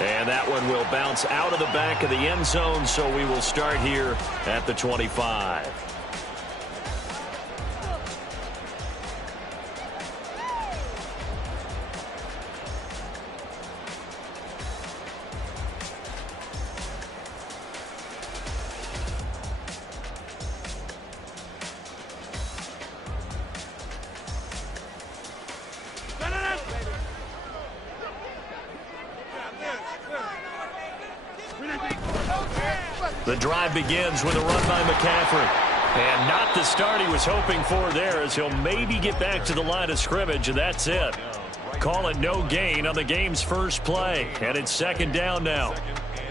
And that one will bounce out of the back of the end zone, so we will start here at the 25. The drive begins with a run by McCaffrey. And not the start he was hoping for there, as he'll maybe get back to the line of scrimmage, and that's it. Call it no gain on the game's first play. And it's second down now.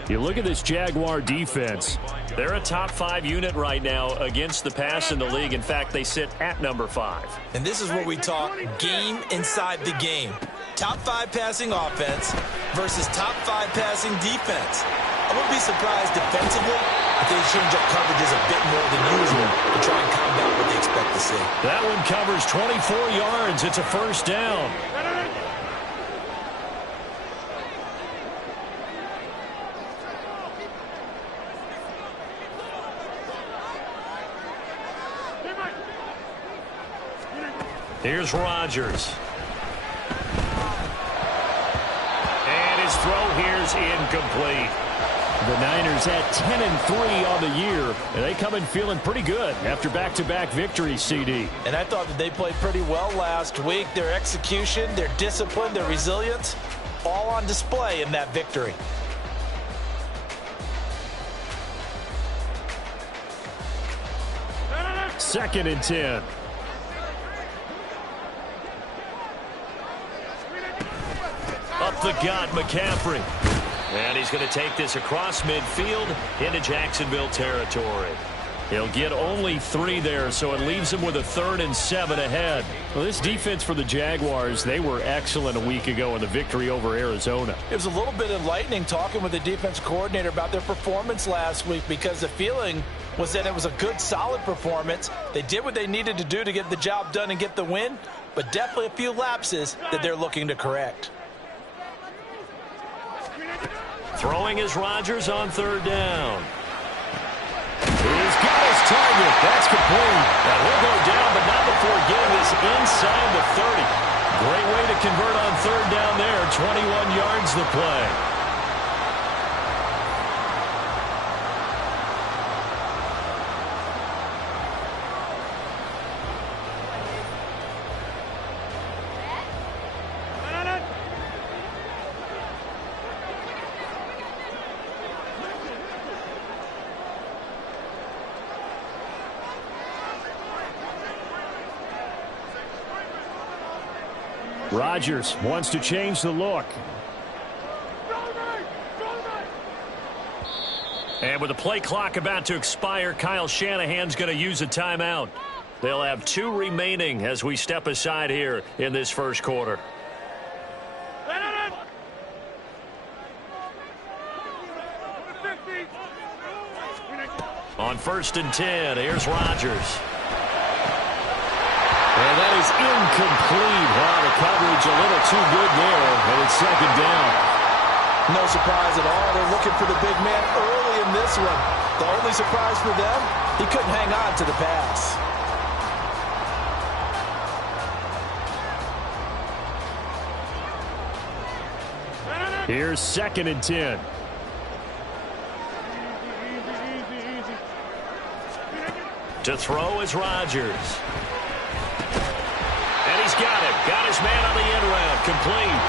You look at this Jaguar defense. They're a top 5 unit right now against the pass in the league. In fact, they sit at number 5. And this is where we talk game inside the game. Top 5 passing offense versus top 5 passing defense. I wouldn't be surprised defensively if they change up coverages a bit more than usual to try and combat what they expect to see. That one covers 24 yards. It's a first down. Here's Rodgers. And his throw here's incomplete. The Niners at 10-3 on the year, and they come in feeling pretty good after back-to-back victories, CD. And I thought that they played pretty well last week. Their execution, their discipline, their resilience, all on display in that victory. Second and 10. Up the gut, McCaffrey. And he's going to take this across midfield into Jacksonville territory. He'll get only 3 there, so it leaves him with a 3rd and 7 ahead. Well, this defense for the Jaguars, they were excellent a week ago in the victory over Arizona. It was a little bit enlightening talking with the defense coordinator about their performance last week, because the feeling was that it was a good, solid performance. They did what they needed to do to get the job done and get the win, but definitely a few lapses that they're looking to correct. Throwing is Rodgers on 3rd down. He's got his target. That's complete. Now he'll go down, but not before getting this inside the 30. Great way to convert on 3rd down there. 21 yards the play. Rodgers wants to change the look. And with the play clock about to expire, Kyle Shanahan's going to use a timeout. They'll have 2 remaining as we step aside here in this first quarter. On 1st and 10, here's Rodgers. And that is incomplete. Wow, the coverage a little too good there, and it's 2nd down. No surprise at all. They're looking for the big man early in this one. The only surprise for them, he couldn't hang on to the pass. Here's 2nd and 10. To throw is Rodgers. And he's got it. Got his man on the end route. Complete.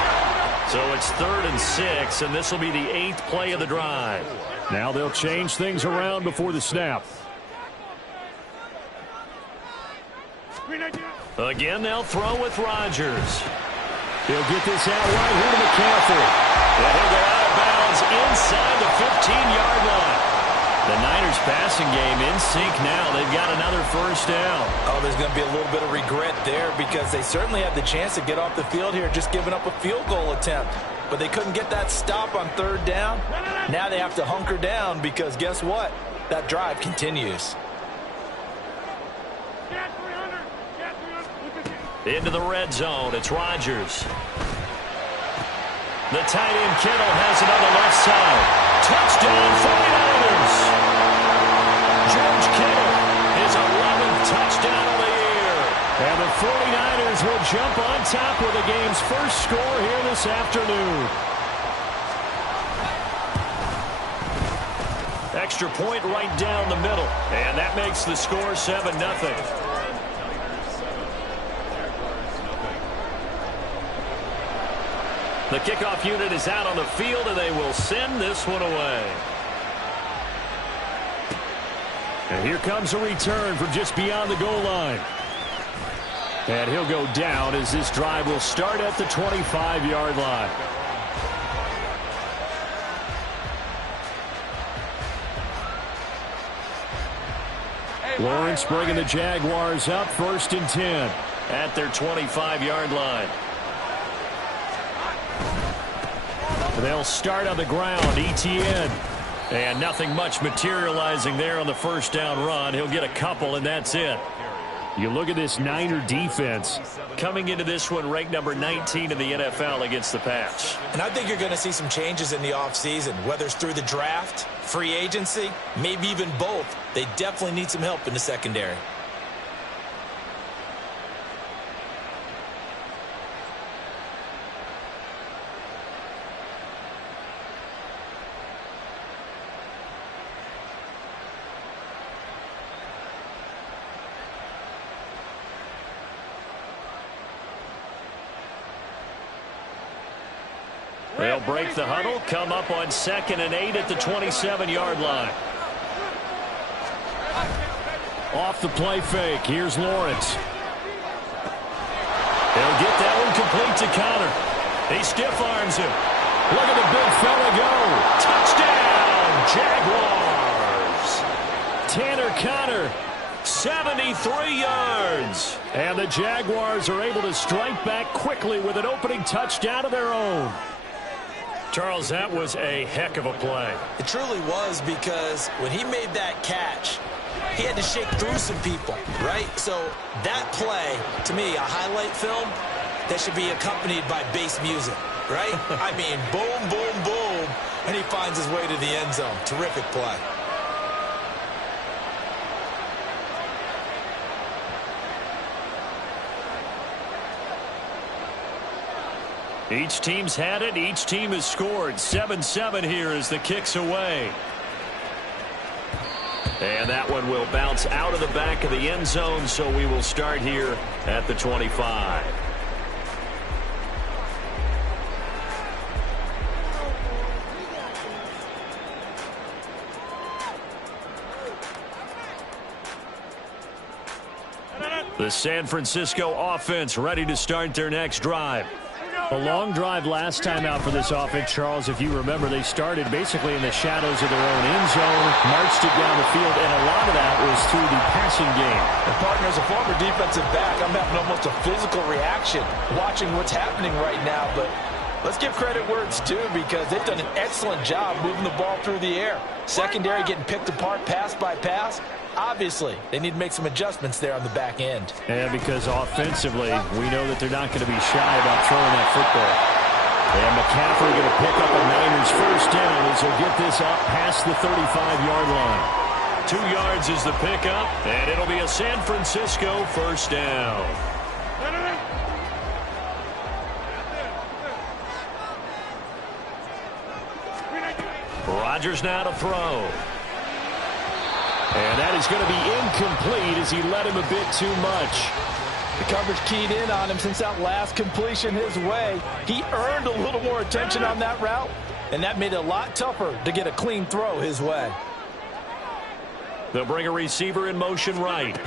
So it's 3rd and 6, and this will be the 8th play of the drive. Now they'll change things around before the snap. Again, they'll throw with Rodgers. He'll get this out right here to McCaffrey. And he'll go out of bounds inside the 15-yard line. The Niners passing game in sync now. They've got another first down. Oh, there's going to be a little bit of regret there, because they certainly had the chance to get off the field here, just giving up a field goal attempt. But they couldn't get that stop on 3rd down. Now they have to hunker down, because guess what? That drive continues. Into the red zone. It's Rodgers. The tight end Kittle has it on the left side. Touchdown 49ers. George Kittle, his 11th touchdown of the year. And the 49ers will jump on top with the game's first score here this afternoon. Extra point right down the middle. And that makes the score 7-0. The kickoff unit is out on the field, and they will send this one away. And here comes a return from just beyond the goal line. And he'll go down as this drive will start at the 25-yard line. Lawrence bringing the Jaguars up 1st and 10 at their 25-yard line. They'll start on the ground. ETN. And nothing much materializing there on the first down run. He'll get a couple, and that's it. You look at this Niner defense coming into this one ranked number 19 in the NFL against the pass. And I think you're going to see some changes in the offseason, whether it's through the draft, free agency, maybe even both. They definitely need some help in the secondary. They'll break the huddle, come up on 2nd and 8 at the 27-yard line. Off the play fake, here's Lawrence. He'll get that one complete to Connor. He stiff arms him. Look at the big fella go. Touchdown, Jaguars. Tanner Connor, 73 yards. And the Jaguars are able to strike back quickly with an opening touchdown of their own. Charles, that was a heck of a play. It truly was, because when he made that catch, he had to shake through some people, right? So that play, to me, a highlight film that should be accompanied by bass music, right? I mean, boom, boom, boom, and he finds his way to the end zone. Terrific play. Each team's had it. Each team has scored. 7-7 here as the kick's away. And that one will bounce out of the back of the end zone, so we will start here at the 25. The San Francisco offense ready to start their next drive. A long drive last time out for this offense, Charles. If you remember, they started basically in the shadows of their own end zone, marched it down the field, and a lot of that was through the passing game. And partner, as a former defensive back, I'm having almost a physical reaction watching what's happening right now. But let's give credit where it's due, because they've done an excellent job moving the ball through the air. Secondary getting picked apart pass by pass. Obviously, they need to make some adjustments there on the back end. And because offensively, we know that they're not going to be shy about throwing that football. And McCaffrey going to pick up a Niners first down as he'll get this up past the 35-yard line. 2 yards is the pickup, and it'll be a San Francisco first down. Rodgers now to throw. And that is going to be incomplete as he led him a bit too much. The coverage keyed in on him since that last completion his way. He earned a little more attention on that route, and that made it a lot tougher to get a clean throw his way. They'll bring a receiver in motion right.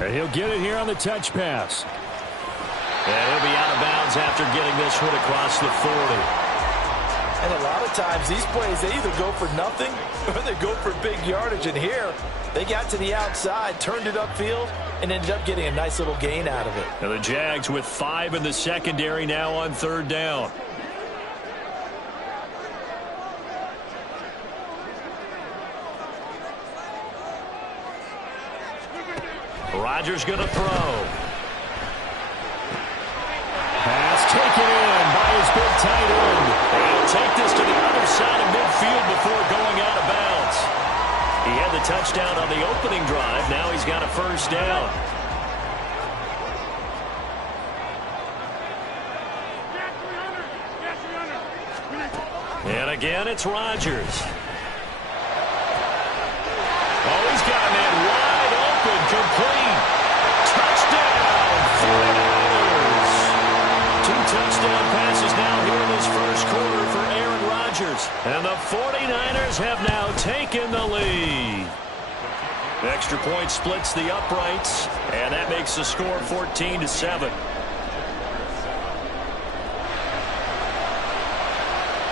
And he'll get it here on the touch pass. And he'll be out of bounds after getting this one across the 40. And a lot of times, these plays, they either go for nothing or they go for big yardage. And here, they got to the outside, turned it upfield, and ended up getting a nice little gain out of it. And the Jags with 5 in the secondary now on 3rd down. Rodgers going to throw. Pass taken in by his big tight end. take this to the other side of midfield before going out of bounds. He had the touchdown on the opening drive. Now he's got a first down. And again, it's Rodgers. Oh, he's got a man wide open, complete. Touchdown, 49ers. 2 touchdown passes now here in this first quarter for Aaron Rodgers. And the 49ers have now taken the lead. Extra point splits the uprights, and that makes the score 14-7.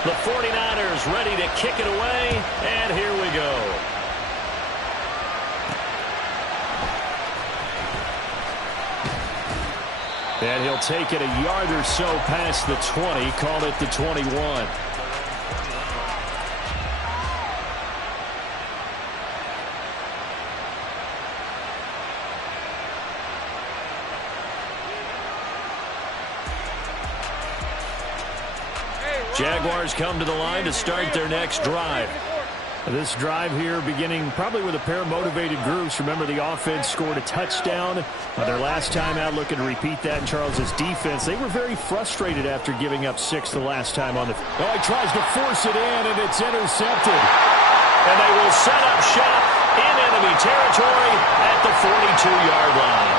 The 49ers ready to kick it away, and here we go. And he'll take it a yard or so past the 20, call it the 21. Jaguars come to the line to start their next drive. This drive here beginning probably with a pair of motivated groups. Remember, the offense scored a touchdown on their last time out, looking to repeat that in Charles's defense. They were very frustrated after giving up 6 the last time on the... Oh, he tries to force it in, and it's intercepted. And they will set up shop in enemy territory at the 42-yard line.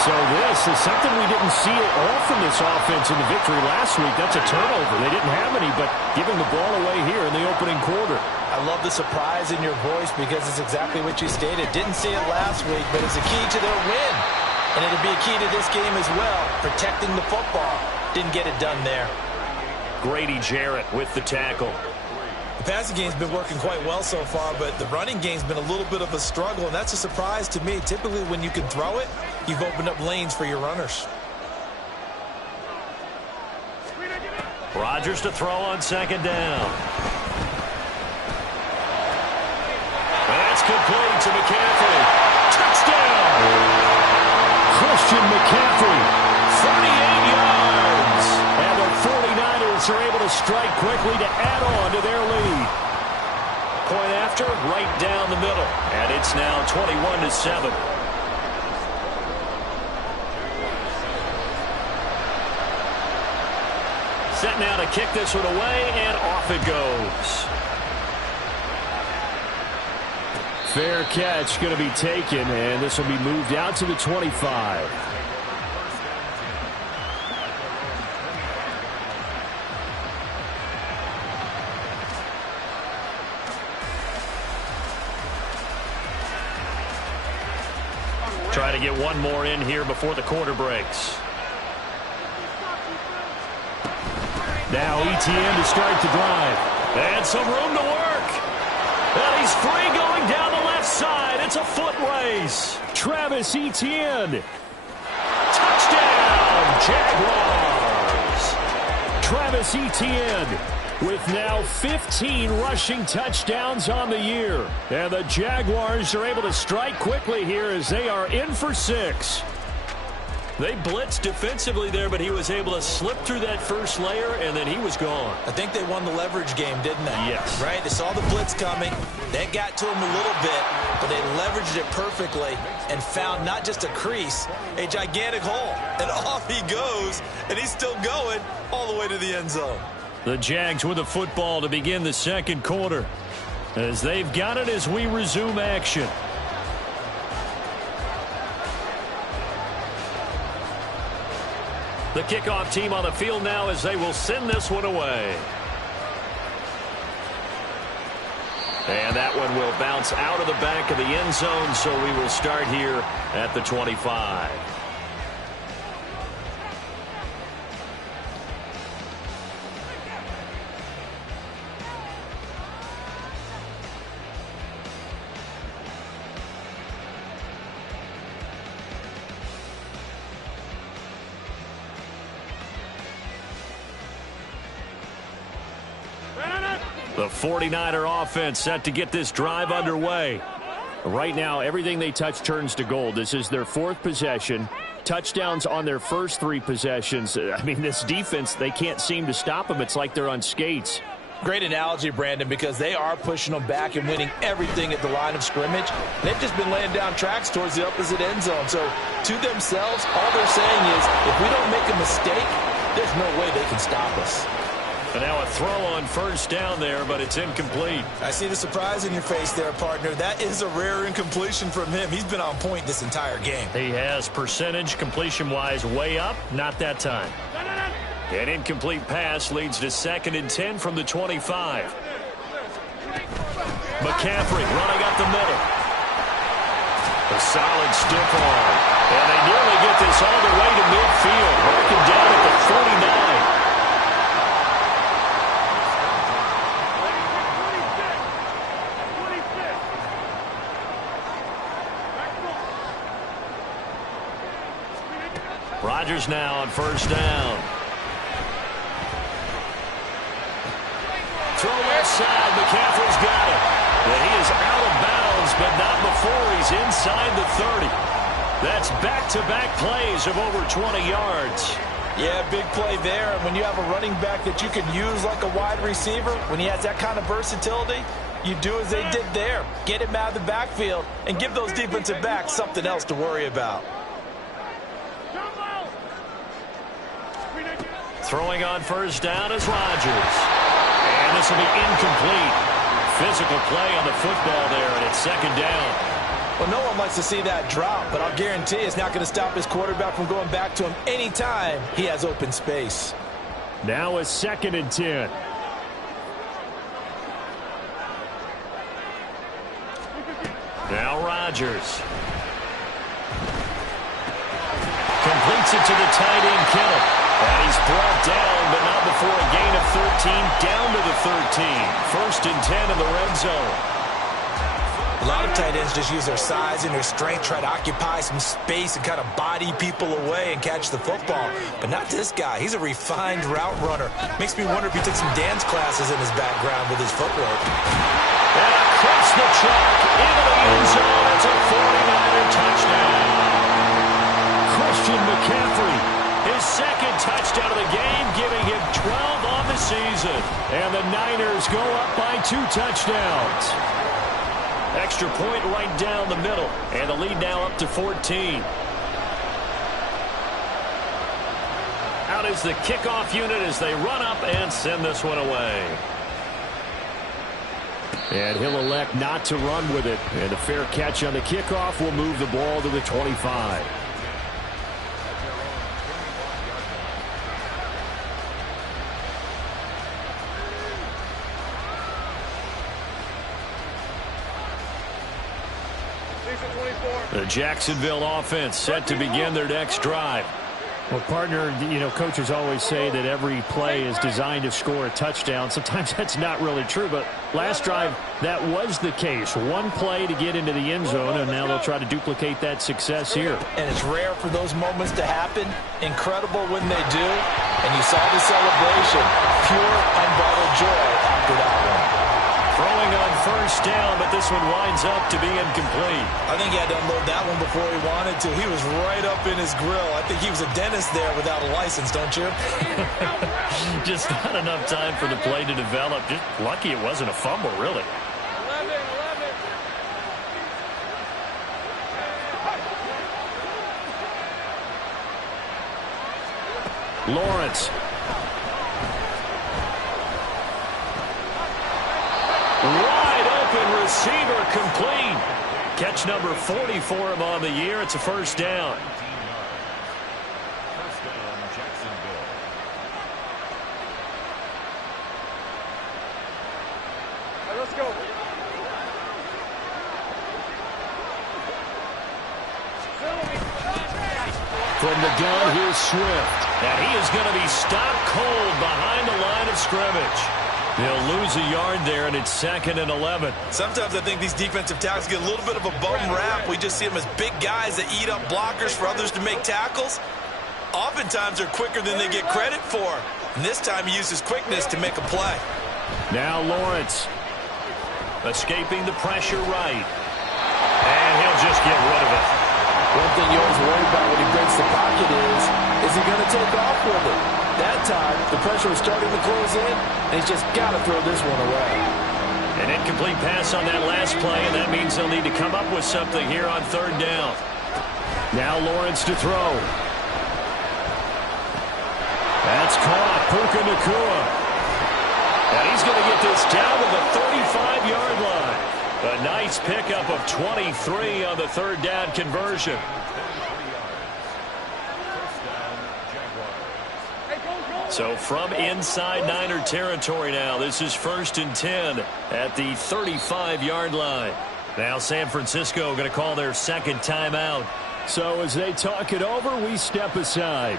So this is something we didn't see at all from this offense in the victory last week. That's a turnover. They didn't have any, but giving the ball away here in the opening quarter. I love the surprise in your voice because it's exactly what you stated. Didn't see it last week, but it's a key to their win. And it'll be a key to this game as well, protecting the football. Didn't get it done there. Grady Jarrett with the tackle. The passing game's been working quite well so far, but the running game's been a little bit of a struggle, and that's a surprise to me. Typically, when you can throw it, you've opened up lanes for your runners. Rodgers to throw on second down. That's complete to McCaffrey. Touchdown! Christian McCaffrey. 38 yards. And the 49ers are able to strike quickly to add on to their lead. Point after, right down the middle. And it's now 21-7. Set now to kick this one away, and off it goes. Fair catch going to be taken, and this will be moved out to the 25. Try to get one more in here before the quarter breaks. Now ETN to start the drive. And some room to work. And he's free going down the left side. It's a foot race. Travis Etienne. Touchdown, Jaguars. Travis Etienne with now 15 rushing touchdowns on the year. And the Jaguars are able to strike quickly here as they are in for 6. They blitzed defensively there, but he was able to slip through that first layer, and then he was gone. I think they won the leverage game, didn't they? Yes. Right? They saw the blitz coming. That got to him a little bit, but they leveraged it perfectly and found not just a crease, a gigantic hole. And off he goes, and he's still going all the way to the end zone. The Jags with the football to begin the second quarter, as they've got it as we resume action. The kickoff team on the field now as they will send this one away. And that one will bounce out of the back of the end zone, so we will start here at the 25. The 49er offense set to get this drive underway. Right now, everything they touch turns to gold. This is their 4th possession. touchdowns on their first 3 possessions. I mean, this defense, they can't seem to stop them. It's like they're on skates. Great analogy, Brandon, because they are pushing them back and winning everything at the line of scrimmage. They've just been laying down tracks towards the opposite end zone. So to themselves, all they're saying is, if we don't make a mistake, there's no way they can stop us. And now a throw on first down there, but it's incomplete. I see the surprise in your face there, partner. That is a rare incompletion from him. He's been on point this entire game. He has percentage completion-wise way up, not that time. An incomplete pass leads to 2nd and 10 from the 25. McCaffrey running up the middle. A solid stiff arm. And they nearly get this all the way to midfield. Working down at the 49. Rodgers now on first down. Throw left side. McCaffrey's got it. But he is out of bounds, but not before he's inside the 30. That's back-to-back plays of over 20 yards. Yeah, big play there. And when you have a running back that you can use like a wide receiver, when he has that kind of versatility, you do as they did there. Get him out of the backfield and give those defensive backs something else to worry about. Throwing on first down is Rodgers. And this will be incomplete. Physical play on the football there, and it's 2nd down. Well, no one likes to see that drop, but I'll guarantee it's not going to stop his quarterback from going back to him anytime he has open space. Now a 2nd and 10. Now Rodgers. Completes it to the tight end, Kittle. And he's brought down, but not before a gain of 13, down to the 13. 1st and 10 in the red zone. A lot of tight ends just use their size and their strength, try to occupy some space and kind of body people away and catch the football. But not this guy. He's a refined route runner. Makes me wonder if he took some dance classes in his background with his footwork. And across the track, into the end zone. It's a 49er touchdown. Christian McCaffrey. His 2nd touchdown of the game, giving him 12 on the season. And the Niners go up by 2 touchdowns. Extra point right down the middle. And the lead now up to 14. Out is the kickoff unit as they run up and send this one away. And he'll elect not to run with it. And a fair catch on the kickoff will move the ball to the 25. The Jacksonville offense set to begin their next drive. Well, partner, you know, coaches always say that every play is designed to score a touchdown. Sometimes that's not really true, but last drive, that was the case. One play to get into the end zone, and now they'll try to duplicate that success here. And it's rare for those moments to happen. Incredible when they do. And you saw the celebration. Pure, unbridled joy after that one. Throwing on first down, but this one winds up to be incomplete. I think he had to unload that one before he wanted to. He was right up in his grill. I think he was a dentist there without a license, don't you? Just not enough time for the play to develop. Just lucky it wasn't a fumble, really. 11. Lawrence. Wide open receiver, complete. Catch number 40 for him on the year. It's a first down. Let's go. From the gun, here's Swift. And he is going to be stopped cold behind the line of scrimmage. They'll lose a yard there, and it's 2nd and 11. Sometimes I think these defensive tackles get a little bit of a bum rap. We just see them as big guys that eat up blockers for others to make tackles. Oftentimes they're quicker than they get credit for. And this time he uses quickness to make a play. Now Lawrence. Escaping the pressure right. And he'll just get rid of it. One thing you always worry about when he breaks the pocket is he going to take off with it? That time, the pressure was starting to close in, and he's just got to throw this one away. An incomplete pass on that last play, and that means they'll need to come up with something here on third down. Now Lawrence to throw. That's caught. Puka Nacua. And he's going to get this down to the 35-yard line. A nice pickup of 23 on the third down conversion. So from inside Niner territory now, this is 1st and 10 at the 35-yard line. Now San Francisco going to call their second timeout. So as they talk it over, we step aside.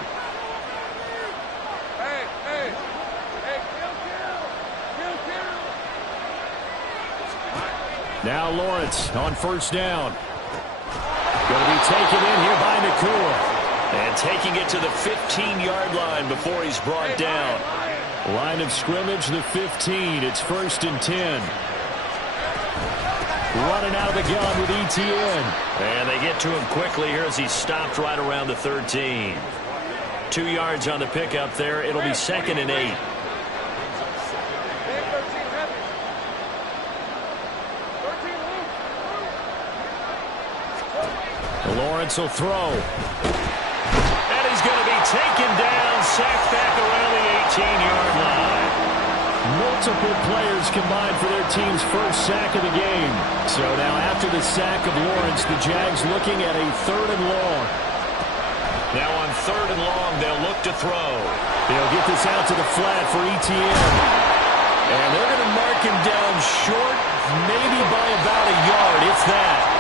Now Lawrence on 1st down. Going to be taken in here by Nacua. And taking it to the 15-yard line before he's brought down. Line of scrimmage, the 15. It's 1st and 10. Running out of the gun with ETN. And they get to him quickly here as he's stopped right around the 13. 2 yards on the pickup there. It'll be 2nd and 8. Lawrence will throw. And he's going to be taken down, sacked back around the 18-yard line. Multiple players combined for their team's first sack of the game. So now after the sack of Lawrence, the Jags looking at a 3rd and long. Now on 3rd and long, they'll look to throw. They'll get this out to the flat for ETN. And they're going to mark him down short, maybe by about a yard, if that.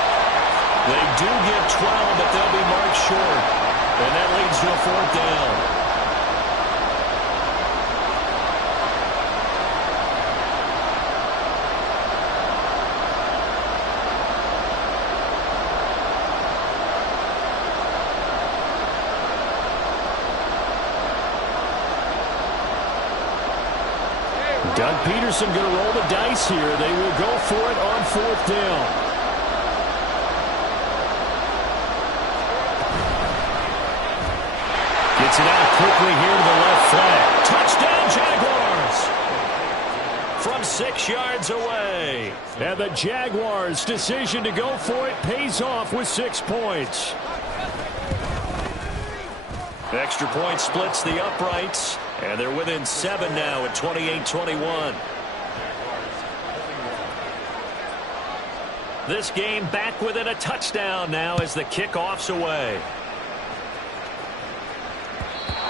They do get 12, but they'll be marked short. And that leads to a 4th down. Doug Peterson going to roll the dice here. They will go for it on 4th down. Gets it out quickly here to the left flat. Touchdown, Jaguars! From 6 yards away. And the Jaguars' decision to go for it pays off with 6 points. The extra point splits the uprights, and they're within 7 now at 28-21. This game back within a touchdown now as the kickoff's away.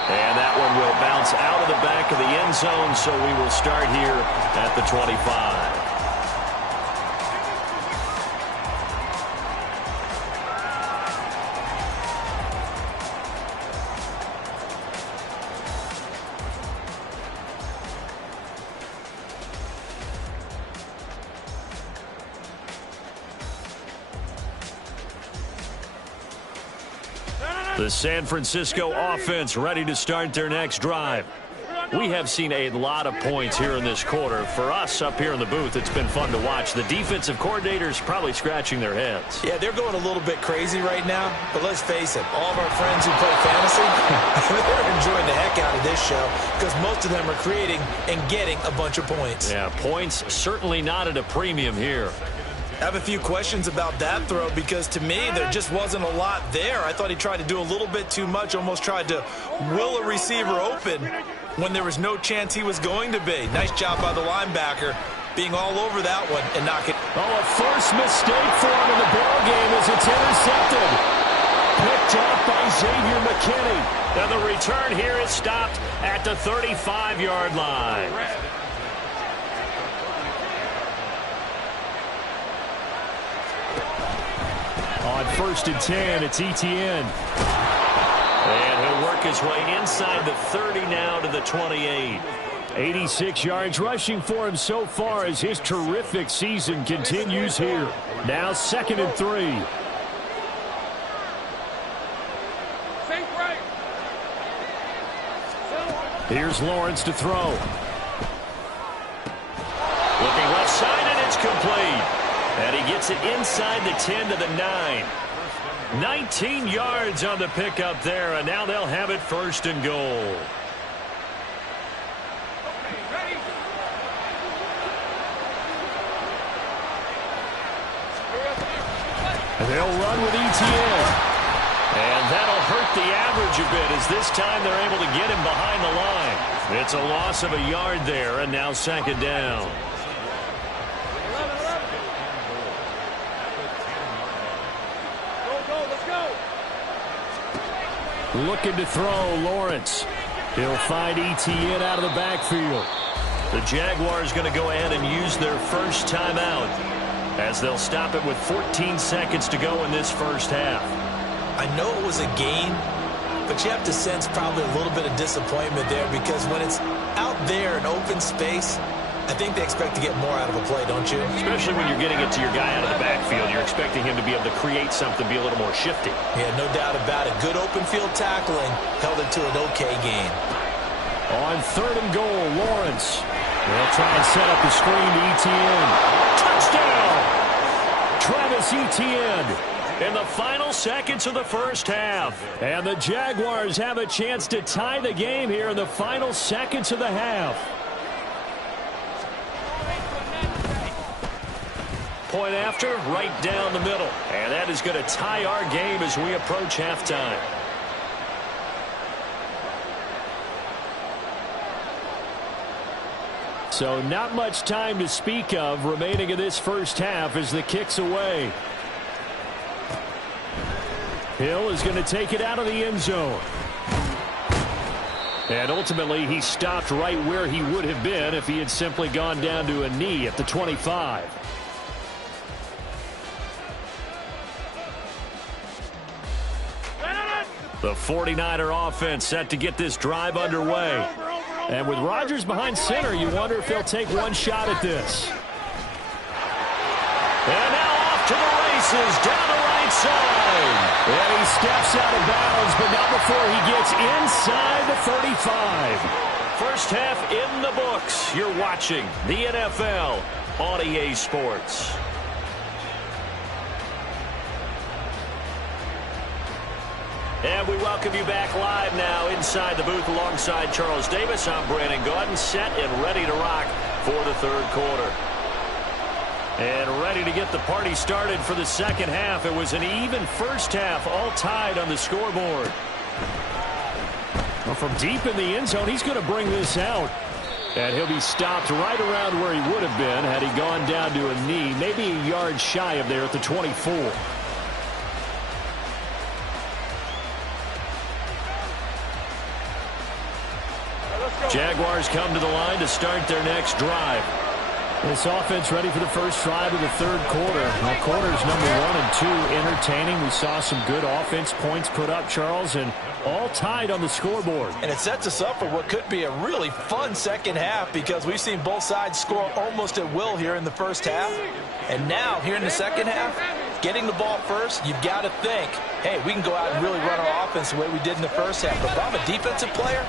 And that one will bounce out of the back of the end zone, so we will start here at the 25. The San Francisco offense ready to start their next drive. We have seen a lot of points here in this quarter. For us up here in the booth, it's been fun to watch. The defensive coordinators probably scratching their heads. Yeah, they're going a little bit crazy right now. But let's face it, all of our friends who play fantasy, they're enjoying the heck out of this show because most of them are creating and getting a bunch of points. Yeah, points certainly not at a premium here. I have a few questions about that throw because to me there just wasn't a lot there. I thought he tried to do a little bit too much, almost tried to will a receiver open when there was no chance he was going to be. Nice job by the linebacker being all over that one and knocking. Oh, a first mistake for him in the ball game as it's intercepted. Picked up by Xavier McKinney. Now the return here is stopped at the 35-yard line. On 1st and 10, it's ETN. And he'll work his way inside the 30 now to the 28. 86 yards rushing for him so far as his terrific season continues here. Now 2nd and 3. Here's Lawrence to throw. Looking left side, and it's complete. And he gets it inside the 10 to the 9. 19 yards on the pickup there, and now they'll have it 1st and goal. They'll run with ETN. And that'll hurt the average a bit as this time they're able to get him behind the line. It's a loss of a yard there, and now 2nd down. Looking to throw, Lawrence. He'll find ETN out of the backfield. The Jaguars going to go ahead and use their first timeout as they'll stop it with 14 seconds to go in this first half. I know it was a gain, but you have to sense probably a little bit of disappointment there because when it's out there in open space, I think they expect to get more out of a play, don't you? Especially when you're getting it to your guy out of the backfield. You're expecting him to be able to create something, be a little more shifty. Yeah, no doubt about it. Good open field tackling held it to an okay gain. On 3rd and goal, Lawrence. They'll try and set up the screen to ETN. Touchdown! Travis Etienne in the final seconds of the first half. And the Jaguars have a chance to tie the game here in the final seconds of the half. Point after, right down the middle. And that is going to tie our game as we approach halftime. So not much time to speak of remaining in this first half as the kick's away. Hill is going to take it out of the end zone. And ultimately he stopped right where he would have been if he had simply gone down to a knee at the 25. The 49er offense set to get this drive underway. And with Rodgers behind center, you wonder if they'll take one shot at this. And now off to the races, down the right side. And he steps out of bounds, but not before he gets inside the 35. First half in the books. You're watching the NFL on EA Sports. And we welcome you back live now inside the booth alongside Charles Davis. I'm Brandon Gaudin, set and ready to rock for the 3rd quarter. And ready to get the party started for the second half. It was an even first half, all tied on the scoreboard. Well, from deep in the end zone, he's going to bring this out. And he'll be stopped right around where he would have been had he gone down to a knee, maybe a yard shy of there at the 24. Jaguars come to the line to start their next drive. This offense ready for the first drive of the 3rd quarter. Now, quarters number 1 and 2 entertaining. We saw some good offense points put up, Charles, and all tied on the scoreboard. And it sets us up for what could be a really fun second half because we've seen both sides score almost at will here in the first half. And now, here in the second half, getting the ball first, you've got to think, hey, we can go out and really run our offense the way we did in the first half. But if I'm a defensive player,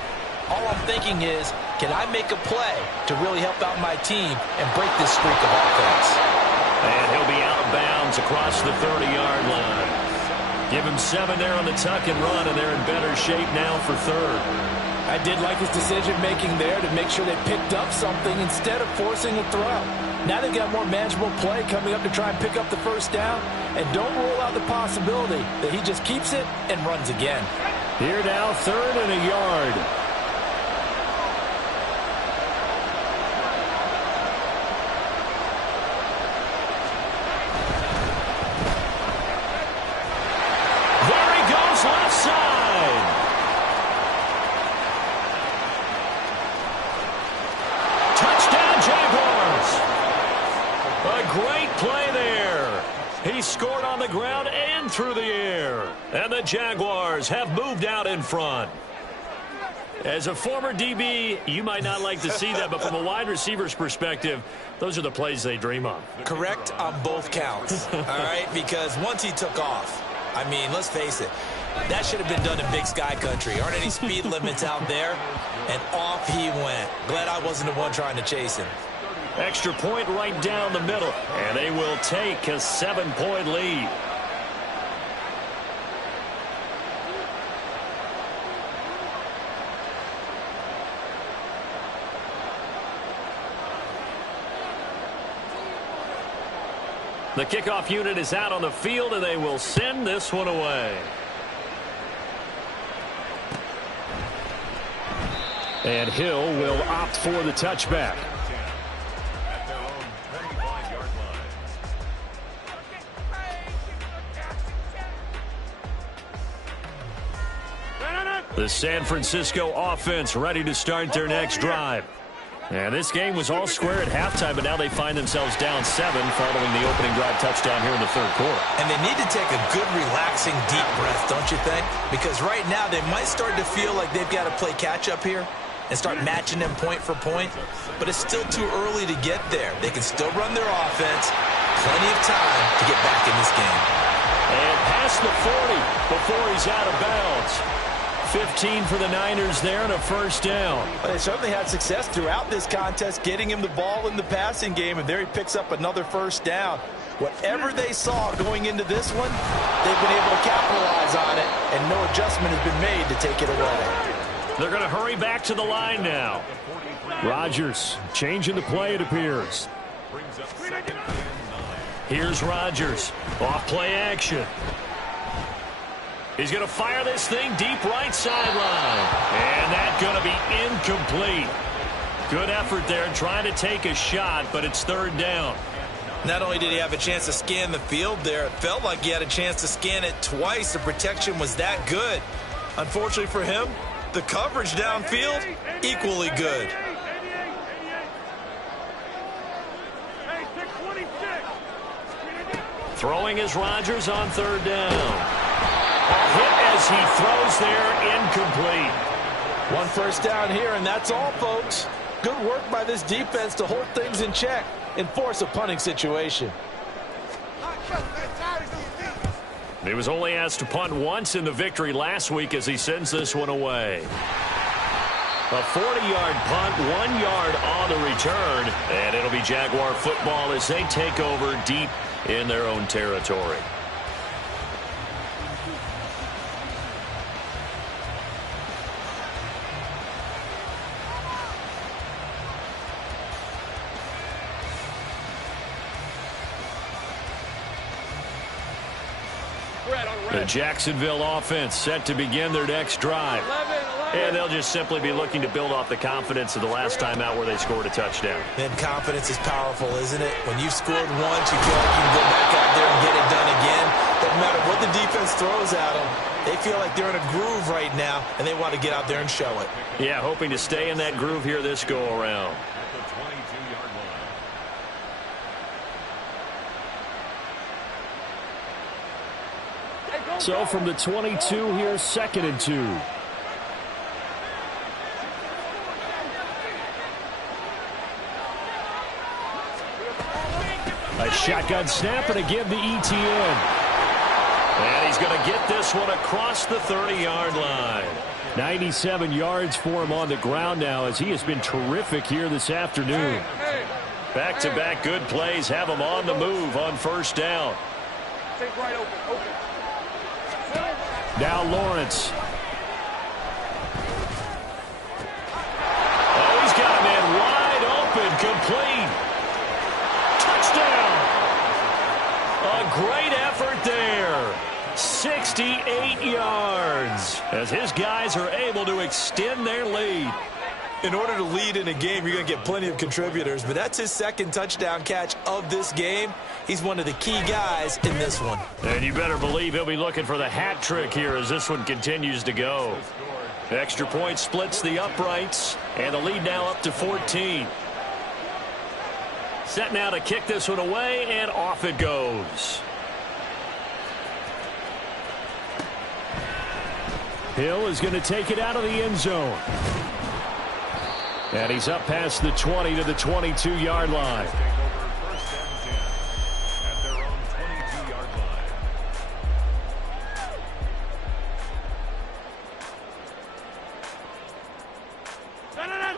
all I'm thinking is, can I make a play to really help out my team and break this streak of offense? And he'll be out of bounds across the 30-yard line. Give him 7 there on the tuck and run, and they're in better shape now for 3rd. I did like his decision-making there to make sure they picked up something instead of forcing a throw. Now they've got more manageable play coming up to try and pick up the first down, and don't rule out the possibility that he just keeps it and runs again. Here now, 3rd and a yard. Left side. Touchdown, Jaguars. A great play there. He scored on the ground and through the air. And the Jaguars have moved out in front. As a former DB, you might not like to see that, but from a wide receiver's perspective, those are the plays they dream of. Correct on both counts, all right? Because once he took off, I mean, let's face it, that should have been done in Big Sky Country. Aren't any speed limits out there? And off he went. Glad I wasn't the one trying to chase him. Extra point right down the middle. And they will take a 7-point lead. The kickoff unit is out on the field, and they will send this one away. And Hill will opt for the touchback. The San Francisco offense ready to start their next drive. And this game was all square at halftime, but now they find themselves down 7 following the opening drive touchdown here in the third quarter. And they need to take a good, relaxing, deep breath, don't you think? Because right now they might start to feel like they've got to play catch-up here and start matching them point for point. But it's still too early to get there. They can still run their offense. Plenty of time to get back in this game. And past the 40 before he's out of bounds. 15 for the Niners there and a first down. Well, they certainly had success throughout this contest getting him the ball in the passing game, and there he picks up another first down. Whatever they saw going into this one, they've been able to capitalize on it, and no adjustment has been made to take it away. They're going to hurry back to the line now. Rodgers changing the play, it appears. Here's Rodgers. Off play action. He's going to fire this thing deep right sideline. And that's going to be incomplete. Good effort there trying to take a shot, but it's third down. Not only did he have a chance to scan the field there, it felt like he had a chance to scan it twice. The protection was that good. Unfortunately for him, the coverage downfield, equally good. Throwing is Rodgers on third down. A hit as he throws there, incomplete. One first down here, and that's all, folks. Good work by this defense to hold things in check and force a punting situation. He was only asked to punt once in the victory last week as he sends this one away. A 40-yard punt, 1 yard on the return, and it'll be Jaguar football as they take over deep in their own territory. The Jacksonville offense set to begin their next drive. And they'll just simply be looking to build off the confidence of the last time out where they scored a touchdown. And confidence is powerful, isn't it? When you've scored once, you feel like you can go back out there and get it done again. Doesn't matter what the defense throws at them. They feel like they're in a groove right now, and they want to get out there and show it. Yeah, hoping to stay in that groove here this go-around. So from the 22 here, 2nd and 2. A shotgun snap and again the ETN. And he's going to get this one across the 30-yard line. 97 yards for him on the ground now as he has been terrific here this afternoon. Back-to-back good plays have him on the move on first down. Now Lawrence. Oh, he's got him in wide open, complete. Touchdown. A great effort there. 68 yards as his guys are able to extend their lead. In order to lead in a game, you're going to get plenty of contributors, but that's his second touchdown catch of this game. He's one of the key guys in this one. And you better believe he'll be looking for the hat trick here as this one continues to go. Extra point splits the uprights, and the lead now up to 14. Set now to kick this one away, and off it goes. Hill is going to take it out of the end zone. And he's up past the 20 to the 22-yard line.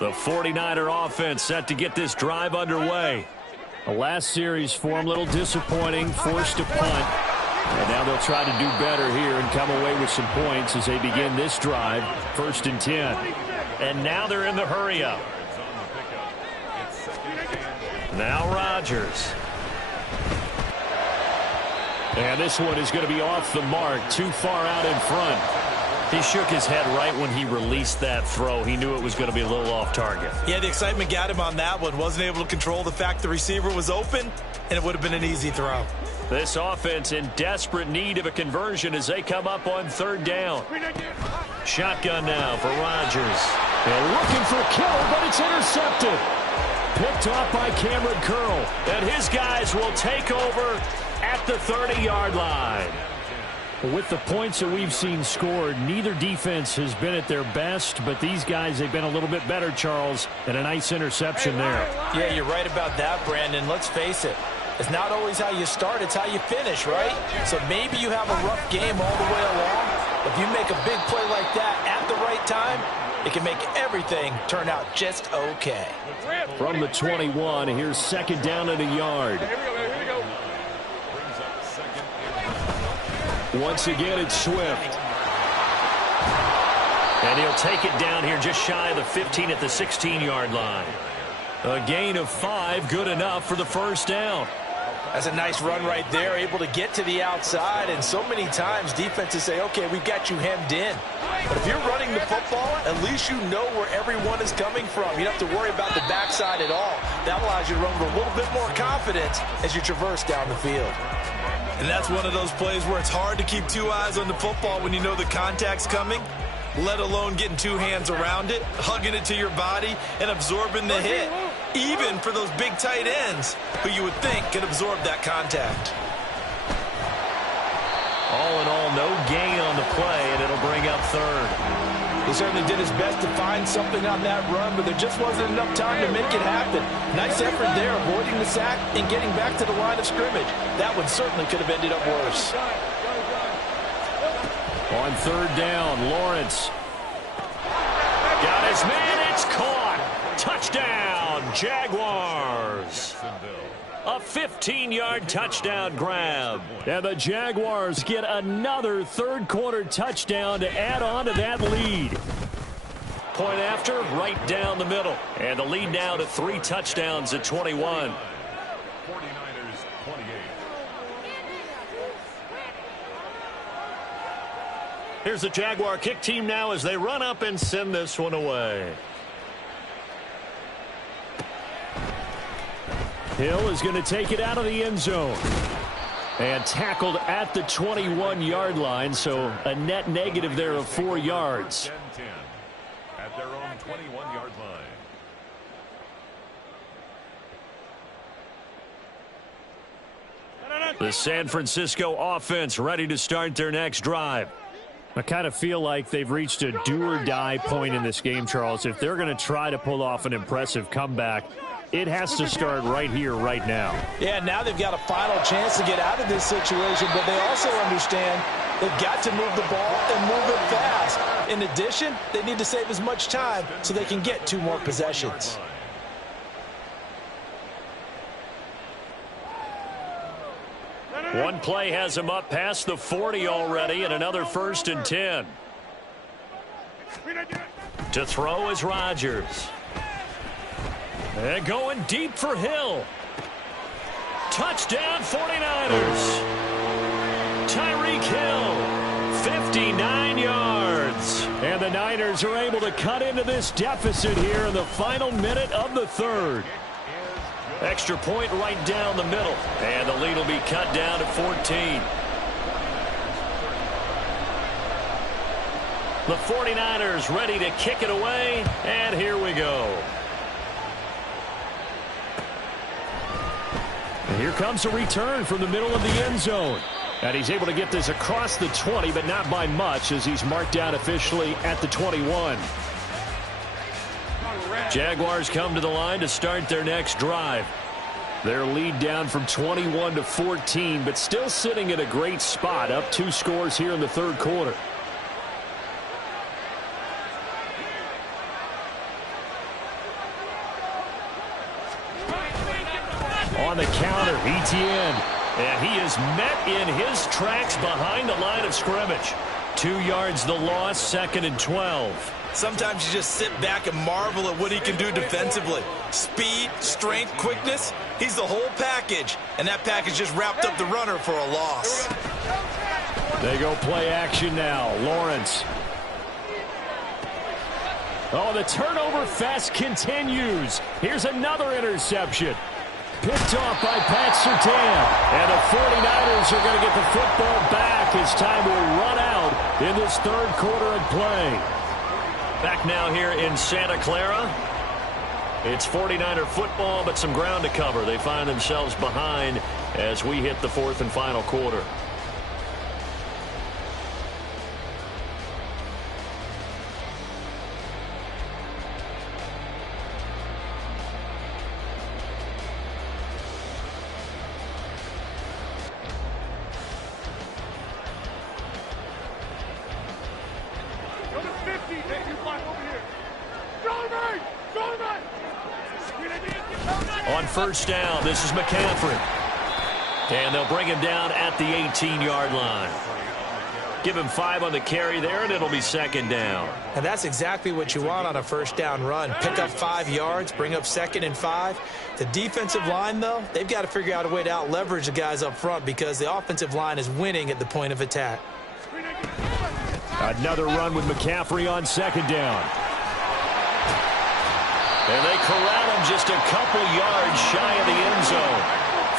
The 49er offense set to get this drive underway. The last series for him, a little disappointing, forced a punt. And now they'll try to do better here and come away with some points as they begin this drive, 1st and 10. And now they're in the hurry-up. Now Rodgers. And this one is going to be off the mark, too far out in front. He shook his head right when he released that throw. He knew it was going to be a little off target. Yeah, the excitement got him on that one. Wasn't able to control the fact the receiver was open, and it would have been an easy throw. This offense in desperate need of a conversion as they come up on third down. Shotgun now for Rodgers. They're looking for Kittle, but it's intercepted. Picked off by Cameron Curl. And his guys will take over at the 30-yard line. With the points that we've seen scored, neither defense has been at their best, but these guys, they've been a little bit better, Charles, and a nice interception there. Yeah, you're right about that, Brandon. Let's face it. It's not always how you start, it's how you finish, right? So maybe you have a rough game all the way along. If you make a big play like that at the right time, it can make everything turn out just okay. From the 21, here's second down and a yard. Once again, it's Swift. And he'll take it down here just shy of the 15 at the 16-yard line. A gain of 5, good enough for the first down. That's a nice run right there, able to get to the outside. And so many times defenses say, okay, we've got you hemmed in. But if you're running the football, at least you know where everyone is coming from. You don't have to worry about the backside at all. That allows you to run with a little bit more confidence as you traverse down the field. And that's one of those plays where it's hard to keep two eyes on the football when you know the contact's coming, let alone getting two hands around it, hugging it to your body, and absorbing the hit, even for those big tight ends who you would think could absorb that contact. All in all, no gain on the play, and it'll bring up third. He certainly did his best to find something on that run, but there just wasn't enough time to make it happen. Nice effort there, avoiding the sack and getting back to the line of scrimmage. That one certainly could have ended up worse. On third down, Lawrence. Got his man, it's caught. Touchdown, Jaguars. A 15-yard touchdown grab. And the Jaguars get another third-quarter touchdown to add on to that lead. Point after, right down the middle. And the lead now to 3 touchdowns at 21. 49ers 28. Here's the Jaguar kick team now as they run up and send this one away. Hill is going to take it out of the end zone. And tackled at the 21-yard line, so a net negative there of 4 yards. 10-10 at their own 21-yard line. The San Francisco offense ready to start their next drive. I kind of feel like they've reached a do-or-die point in this game, Charles. If they're going to try to pull off an impressive comeback, it has to start right here, right now. Yeah, now they've got a final chance to get out of this situation, but they also understand they've got to move the ball and move it fast. In addition, they need to save as much time so they can get 2 more possessions. One play has him up past the 40 already, and another 1st and 10. To throw is Rodgers. And going deep for Hill. Touchdown 49ers. Tyreek Hill, 59 yards. And the Niners are able to cut into this deficit here in the final minute of the third. Extra point right down the middle. And the lead will be cut down to 14. The 49ers ready to kick it away. And here we go. And here comes a return from the middle of the end zone. And he's able to get this across the 20, but not by much as he's marked out officially at the 21. Jaguars come to the line to start their next drive. Their lead down from 21 to 14, but still sitting at a great spot, up 2 scores here in the third quarter. On the counter, ETN. And he is met in his tracks behind the line of scrimmage. 2 yards the loss, 2nd and 12. Sometimes you just sit back and marvel at what he can do defensively. Speed, strength, quickness, he's the whole package. And that package just wrapped up the runner for a loss. They go play action now. Lawrence. Oh, the turnover fest continues. Here's another interception. Picked off by Pat Surtain. And the 49ers are going to get the football back as time will run out in this third quarter of play. Back now here in Santa Clara. It's 49er football, but some ground to cover. They find themselves behind as we hit the fourth and final quarter. On first down, this is McCaffrey. And they'll bring him down at the 18-yard line. Give him 5 on the carry there, and it'll be 2nd down. And that's exactly what you want on a first down run. Pick up 5 yards, bring up 2nd and 5. The defensive line, though, they've got to figure out a way to out-leverage the guys up front because the offensive line is winning at the point of attack. Another run with McCaffrey on 2nd down. And they corral him just a couple yards shy of the end zone.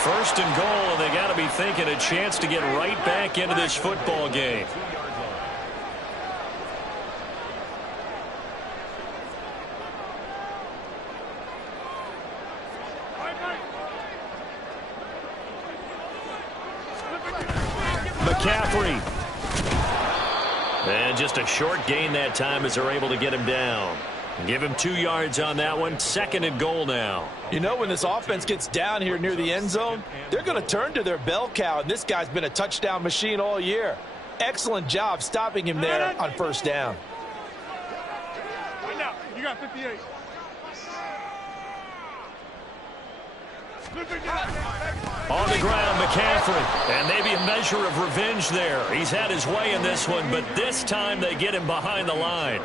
1st and goal, and they got to be thinking a chance to get right back into this football game. McCaffrey. And just a short gain that time as they're able to get him down. Give him 2 yards on that one. 2nd and goal now. You know, when this offense gets down here near the end zone, they're going to turn to their bell cow, and this guy's been a touchdown machine all year. Excellent job stopping him there on first down. Right now, you got 58. On the ground, McCaffrey. And maybe a measure of revenge there. He's had his way in this one, but this time they get him behind the line. A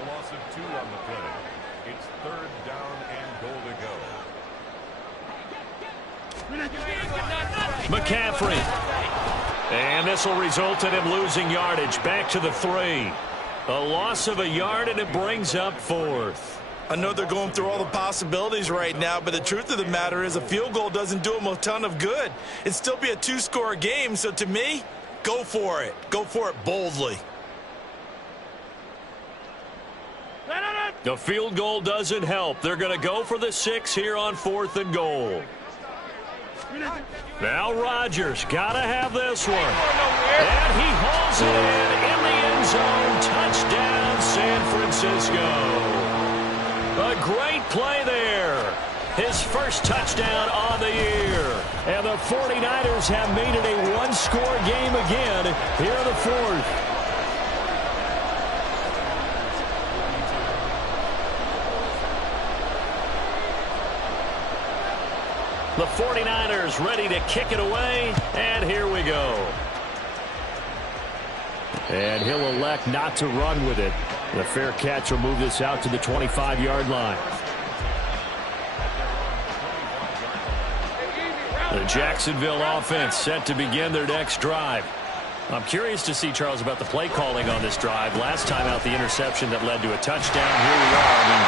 loss of 2 on the play. It's 3rd down and goal to go. McCaffrey. And this will result in him losing yardage. Back to the 3. A loss of a yard, and it brings up 4th. I know they're going through all the possibilities right now, but the truth of the matter is a field goal doesn't do them a ton of good. It'd still be a 2-score game, so to me, go for it. Go for it boldly. The field goal doesn't help. They're going to go for the 6 here on 4th and goal. Now Rodgers got to have this one. And he hauls it in the end zone. Touchdown, San Francisco. A great play there. His first touchdown on the year. And the 49ers have made it a 1-score game again here in the 4th. The 49ers ready to kick it away, and here we go. And he'll elect not to run with it. The fair catch will move this out to the 25-yard line. The Jacksonville offense set to begin their next drive. I'm curious to see, Charles, about the play calling on this drive. Last time out, the interception that led to a touchdown. Here we are. I mean,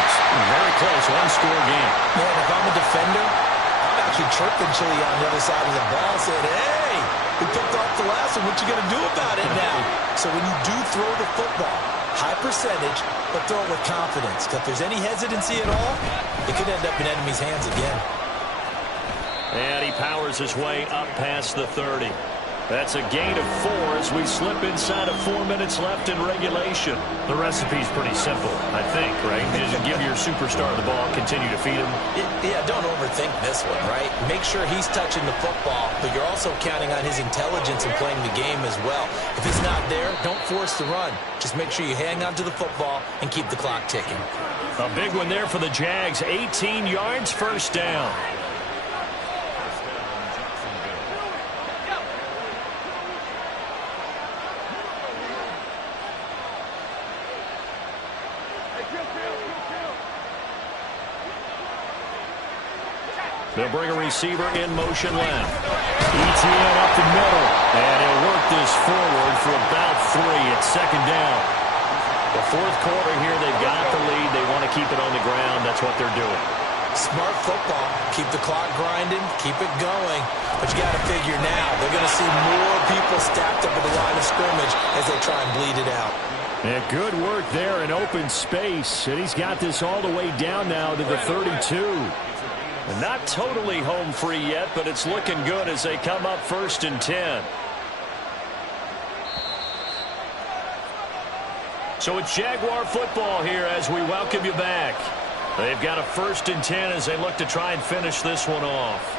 very close, 1-score game. Man, if I'm a defender, I'm actually chirping Chili on the other side of the ball, saying, hey, we picked off the last one. What you going to do about it now? So when you do throw the football, high percentage, but throw it with confidence. If there's any hesitancy at all, it could end up in enemy's hands again. And he powers his way up past the 30. That's a gain of 4 as we slip inside of 4 minutes left in regulation. The recipe's pretty simple, I think, right? Just give your superstar the ball, continue to feed him. Yeah, don't overthink this one, right? Make sure he's touching the football, but you're also counting on his intelligence in playing the game as well. If it's not there, don't force the run. Just make sure you hang on to the football and keep the clock ticking. A big one there for the Jags. 18 yards, first down. They'll bring a receiver in motion left. ETN up the middle. And he'll work this forward for about 3 at second down. The fourth quarter here, they've got the lead. They want to keep it on the ground. That's what they're doing. Smart football. Keep the clock grinding. Keep it going. But you got to figure now, they're going to see more people stacked up at the line of scrimmage as they try and bleed it out. And good work there in open space. And he's got this all the way down now to the 32. And not totally home free yet, but it's looking good as they come up 1st and 10. So it's Jaguar football here as we welcome you back. They've got a 1st and 10 as they look to try and finish this one off.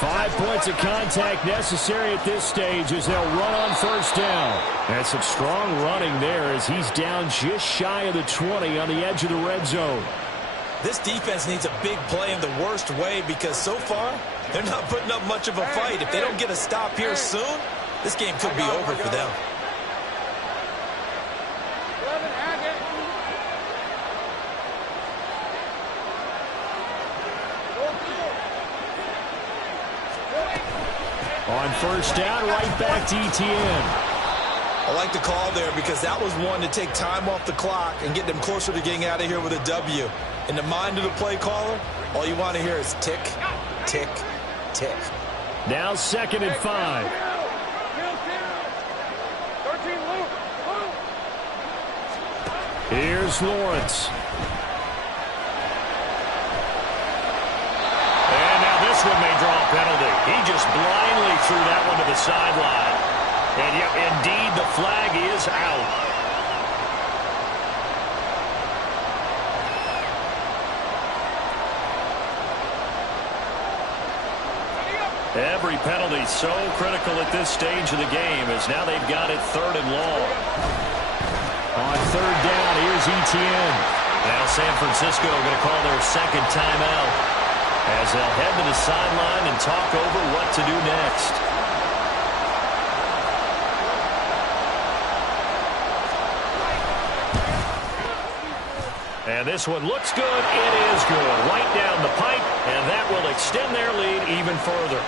Five points of contact necessary at this stage as they'll run on 1st down. And some strong running there as he's down just shy of the 20 on the edge of the red zone. This defense needs a big play in the worst way because so far they're not putting up much of a fight. If they don't get a stop here soon, this game could be over for them. On 1st down, right back to ETN. I like the call there because that was one to take time off the clock and get them closer to getting out of here with a W. In the mind of the play caller, all you want to hear is tick, tick, tick. Now 2nd and 5. Here's Lawrence. And now this one may draw a penalty. He just blindly threw that one to the sideline. And yet, indeed, the flag is out. Every penalty so critical at this stage of the game as now they've got it 3rd and long. On 3rd down, here's ETN. Now San Francisco going to call their 2nd timeout as they'll head to the sideline and talk over what to do next. And this one looks good. It is good. Right down the pipe, and that will extend their lead even further.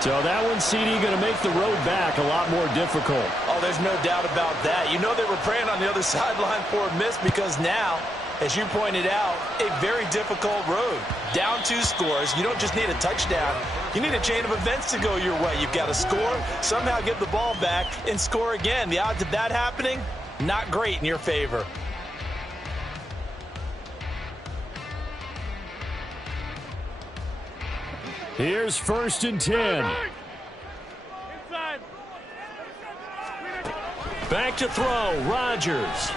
So that one, CD, going to make the road back a lot more difficult. Oh, there's no doubt about that. You know they were praying on the other sideline for a miss because now, as you pointed out, a very difficult road. Down 2 scores. You don't just need a touchdown. You need a chain of events to go your way. You've got to score, somehow get the ball back, and score again. The odds of that happening, not great in your favor. Here's 1st and 10. Back to throw, Rodgers.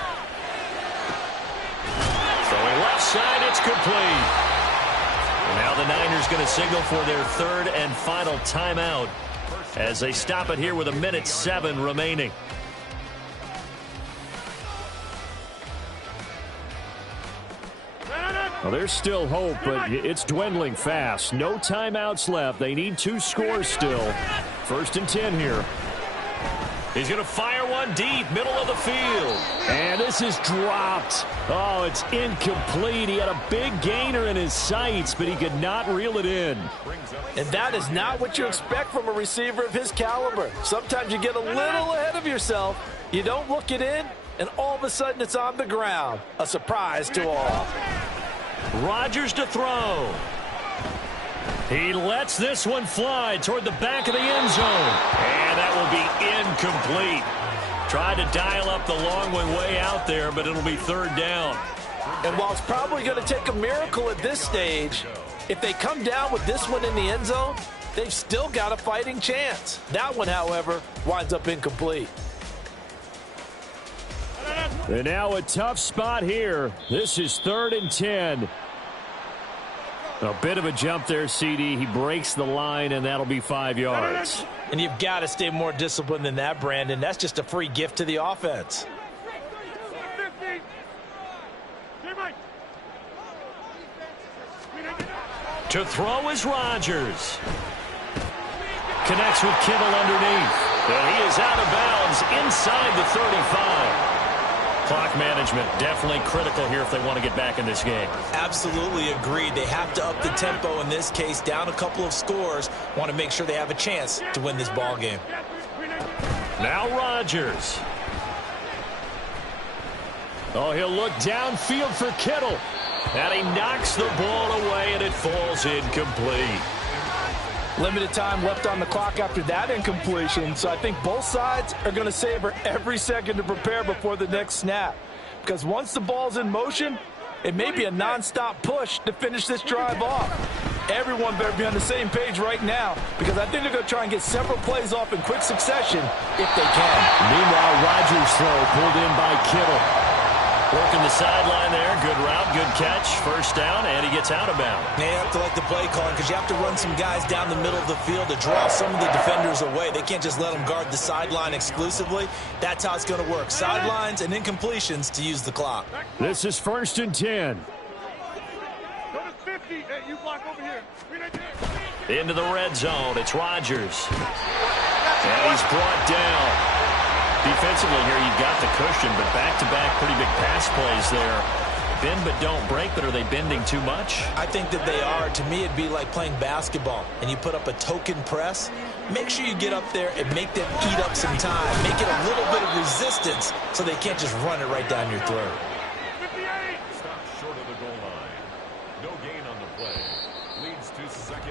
Throwing left side, it's complete. Now the Niners going to signal for their 3rd and final timeout as they stop it here with 1:07 remaining. Well, there's still hope, but it's dwindling fast. No timeouts left. They need 2 scores still. 1st and 10 here. He's going to fire one deep, middle of the field. And this is dropped. Oh, it's incomplete. He had a big gainer in his sights, but he could not reel it in. And that is not what you expect from a receiver of his caliber. Sometimes you get a little ahead of yourself. You don't look it in, and all of a sudden it's on the ground. A surprise to all. Rodgers to throw. He lets this one fly toward the back of the end zone. And that will be incomplete. Tried to dial up the long one way out there, but it'll be 3rd down. And while it's probably going to take a miracle at this stage, if they come down with this one in the end zone, they've still got a fighting chance. That one, however, winds up incomplete. And now a tough spot here. This is 3rd and 10. A bit of a jump there, CD. He breaks the line, and that'll be 5 yards. And you've got to stay more disciplined than that, Brandon. That's just a free gift to the offense. To throw is Rodgers. Connects with Kittle underneath. And he is out of bounds inside the 35. Clock management definitely critical here if they want to get back in this game. Absolutely agreed. They have to up the tempo in this case, down a couple of scores. Want to make sure they have a chance to win this ball game. Now Rodgers. Oh, he'll look downfield for Kittle. And he knocks the ball away, and it falls incomplete. Limited time left on the clock after that incompletion, so I think both sides are going to savor every second to prepare before the next snap. Because once the ball's in motion, it may be a nonstop push to finish this drive off. Everyone better be on the same page right now, because I think they're going to try and get several plays off in quick succession if they can. Meanwhile, Rodgers' throw pulled in by Kittle. Working the sideline there. Good route, good catch. First down, and he gets out of bounds. They have to like the play calling because you have to run some guys down the middle of the field to draw some of the defenders away. They can't just let them guard the sideline exclusively. That's how it's going to work. Sidelines and incompletions to use the clock. This is 1st and 10. Into the red zone. It's Rodgers. And he's brought down. Defensively here, you've got the cushion, but back-to-back pretty big pass plays there. Bend but don't break, but are they bending too much? I think that they are. To me, it'd be like playing basketball, and you put up a token press. Make sure you get up there and make them eat up some time. Make it a little bit of resistance so they can't just run it right down your throat.